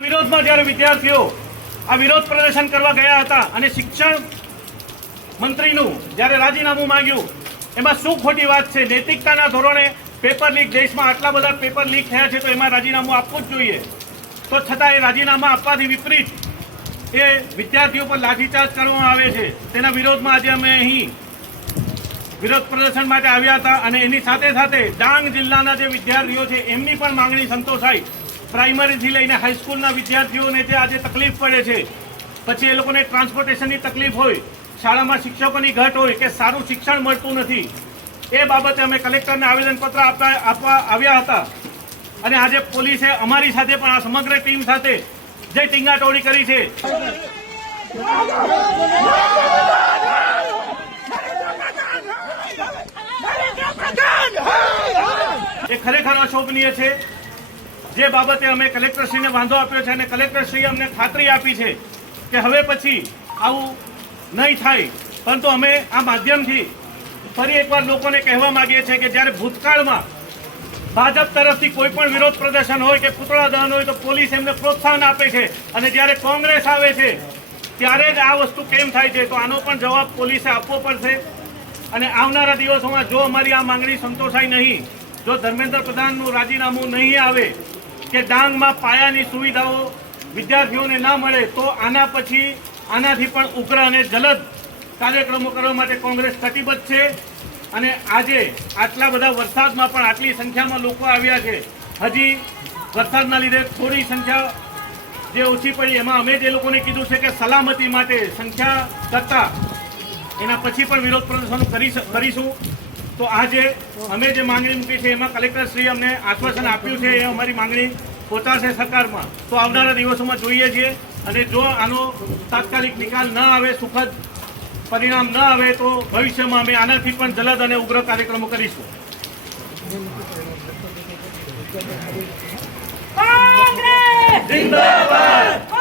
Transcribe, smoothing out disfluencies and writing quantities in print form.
વિરોધમાં જ્યારે વિદ્યાર્થીઓ આ વિરોધ પ્રદર્શન કરવા ગયા હતા અને શિક્ષણ મંત્રીનું જ્યારે રાજીનામું માંગ્યું, એમાં શું ખોટી વાત છે? નૈતિકતાના ધોરણે પેપર લીક, દેશમાં આટલા બધા પેપર લીક થયા છે તો એમાં રાજીનામું આપવું જ જોઈએ. તો છતાં એ રાજીનામા આપવાથી વિપરીત એ વિદ્યાર્થીઓ પર લાઠીચાર્જ કરવામાં આવે છે. તેના વિરોધમાં આજે અમે અહીં વિરોધ પ્રદર્શન માટે આવ્યા હતા અને એની સાથે સાથે ડાંગ જિલ્લાના જે વિદ્યાર્થીઓ છે એમની પણ માંગણી સંતોષાઈ. પ્રાઇમરીથી લઈને હાઈસ્કૂલના વિદ્યાર્થીઓને જે આજે તકલીફ પડે છે, પછી એ લોકોને ટ્રાન્સપોર્ટેશનની તકલીફ હોય, શાળામાં શિક્ષકોની ઘટ હોય કે સારું શિક્ષણ મળતું નથી, એ બાબતે અમે કલેક્ટરને આવેદનપત્ર આપવા આવ્યા હતા. અને આજે પોલીસે અમારી સાથે પણ આ સમગ્ર ટીમ સાથે જે ટીંગાટોળી કરી છે એ ખરેખર અશોભનીય છે. જે બાબતે અમે કલેક્ટરશ્રીને વાંધો આપ્યો છે અને કલેક્ટરશ્રીએ અમને ખાતરી આપી છે કે હવે પછી આવું નહીં થાય. પરંતુ અમે આ માધ્યમથી ફરી એકવાર લોકોને કહેવા માંગીએ છીએ કે જ્યારે ભૂતકાળમાં ભાજપ તરફથી કોઈ પણ વિરોધ પ્રદર્શન હોય કે પુતળા દહન હોય તો પોલીસ એમને પ્રોત્સાહન આપે છે, અને જ્યારે કોંગ્રેસ આવે છે ત્યારે જ આ વસ્તુ કેમ થાય છે? તો આનો પણ જવાબ પોલીસે આપવો પડશે. અને આવનારા દિવસોમાં જો અમારી આ માંગણી સંતોષાય નહીં, જો ધર્મેન્દ્ર પ્રધાનનું રાજીનામું નહીં આવે કે ડાંગમાં પાયાની સુવિધાઓ વિદ્યાર્થીઓને ના મળે, તો આના પછી આનાથી પણ ઉગ્ર અને જલદ કાર્યક્રમો કરવા માટે કોંગ્રેસ કટિબદ્ધ છે. અને આજે આટલા બધા વરસાદમાં પણ આટલી સંખ્યામાં લોકો આવ્યા છે. હજી વરસાદના લીધે થોડી સંખ્યા જે ઓછી પડી, એમાં અમે જે લોકોને કીધું છે કે સલામતી માટે સંખ્યા કરતાં એના પછી પણ વિરોધ પ્રદર્શનો કરીશું. તો આજે અમે જે માંગણી મૂકી છે એમાં કલેક્ટરશ્રીએ અમને આશ્વાસન આપ્યું છે, એ અમારી માંગણી પહોંચાડશે સરકારમાં. તો આવનારા દિવસોમાં જોઈએ છીએ, અને જો આનો તાત્કાલિક નિકાલ ન આવે, સુખદ પરિણામ ન આવે, તો ભવિષ્યમાં અમે આનાથી પણ જલદ અને ઉગ્ર કાર્યક્રમો કરીશું. કોંગ્રેસ જિંદાબાદ.